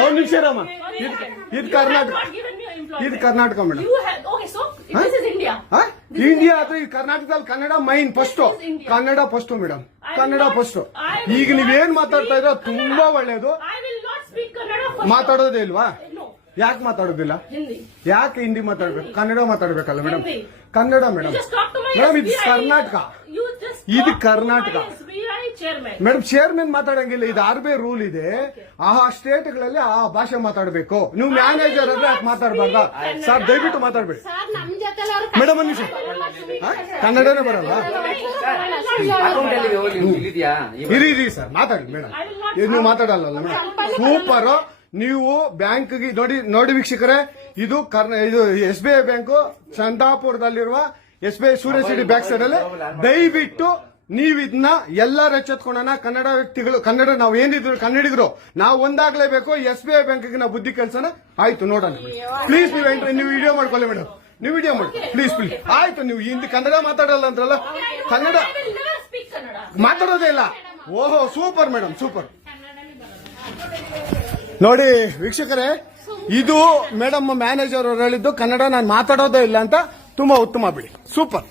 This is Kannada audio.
ಒಂದು ನಿಮಿಷ ರಾಮ, ಇದು ಕರ್ನಾಟಕ, ಇದು ಕರ್ನಾಟಕ ಮೇಡಮ್. ಇಂಡಿಯಾ ಆದ್ರೆ ಈ ಕರ್ನಾಟಕದಲ್ಲಿ Kannada main first, Kannada first madam, Kannada first. ಈಗ ನೀವೇನ್ ಮಾತಾಡ್ತಾ ಇರೋ ತುಂಬಾ ಒಳ್ಳೇದು. ಮಾತಾಡೋದೇ ಇಲ್ವಾ? ಯಾಕೆ ಮಾತಾಡೋದಿಲ್ಲ? ಯಾಕೆ ಹಿಂದಿ ಮಾತಾಡ್ಬೇಕು? ಕನ್ನಡ ಮಾತಾಡ್ಬೇಕಲ್ಲ ಮೇಡಮ್? ಕನ್ನಡ ಮೇಡಮ್. ಮೇಡಮ್ ಇದು ಕರ್ನಾಟಕ, ಇದು ಕರ್ನಾಟಕ ಮೇಡಮ್. ಚೇರ್ಮನ್ ಮಾತಾಡಂಗಿಲ್ಲ, ಇದು RBI ರೂಲ್ ಇದೆ. ಆ ಸ್ಟೇಟ್ಗಳಲ್ಲಿ ಆ ಭಾಷೆ ಮಾತಾಡಬೇಕು. ನೀವು ಮ್ಯಾನೇಜರ್ ಅಂದ್ರೆ ಯಾಕೆ ಮಾತಾಡಬಾರ್ದ ಸರ್? ದಯವಿಟ್ಟು ಮಾತಾಡ್ಬೇಡಿ ಮೇಡಮ್. ಒಂದು ನಿಮಿಷ, ಕನ್ನಡನೇ ಬರಲ್ಲ? ಇರಿ ಸರ್, ಮಾತಾಡಿ ಮೇಡಮ್. ನೀವು ಮಾತಾಡಲ್ಲ ಮೇಡಮ್? ಸೂಪರ್. ನೀವು ಬ್ಯಾಂಕ್ಗೆ ನೋಡಿ ವೀಕ್ಷಕರೇ, ಇದು SBI ಬ್ಯಾಂಕು ಚಂದಾಪುರದಲ್ಲಿರುವ SBI ಸೂರ್ಯಸಿಟಿ ಬ್ಯಾಕ್ ಸೈಡ್ ಅಲ್ಲಿ. ದಯವಿಟ್ಟು ನೀವು ಇದನ್ನ ಎಲ್ಲರೂ ಎಚ್ಚೆತ್ಕೊಳ್ಳೋಣ. ಕನ್ನಡ ವ್ಯಕ್ತಿಗಳು, ಕನ್ನಡ ನಾವು ಏನಿದ್ರು ಕನ್ನಡಿಗರು, ನಾವು ಒಂದಾಗ್ಲೇಬೇಕು. SBI ಬ್ಯಾಂಕ್ಗೆ ನಾವು ಬುದ್ಧಿ ಕಲ್ಸೋಣ. ಆಯ್ತು, ನೋಡೋಣ ಪ್ಲೀಸ್. ನೀವು ವಿಡಿಯೋ ಮಾಡ್ಕೊಳ್ಳಿ ಮೇಡಮ್, ನೀವು ವಿಡಿಯೋ ಮಾಡಿ ಪ್ಲೀಸ್ ಪ್ಲೀಸ್. ಆಯ್ತು, ನೀವು ಹಿಂದಿ ಕನ್ನಡ ಮಾತಾಡಲ್ಲ ಅಂದ್ರಲ್ಲ? ಕನ್ನಡ ಮಾತಾಡೋದೇ ಇಲ್ಲ. ಓಹೋ, ಸೂಪರ್ ಮೇಡಮ್, ಸೂಪರ್. ನೋಡಿ ವೀಕ್ಷಕರೇ, ಇದು ಮೇಡಮ್ ಮ್ಯಾನೇಜರ್ ಅವರು ಹೇಳಿದ್ದು, ಕನ್ನಡ ನಾನು ಮಾತಾಡೋದೇ ಇಲ್ಲ ಅಂತ. ತುಂಬಾ ಉತ್ತಮ ಬಿಡಿ, ಸೂಪರ್.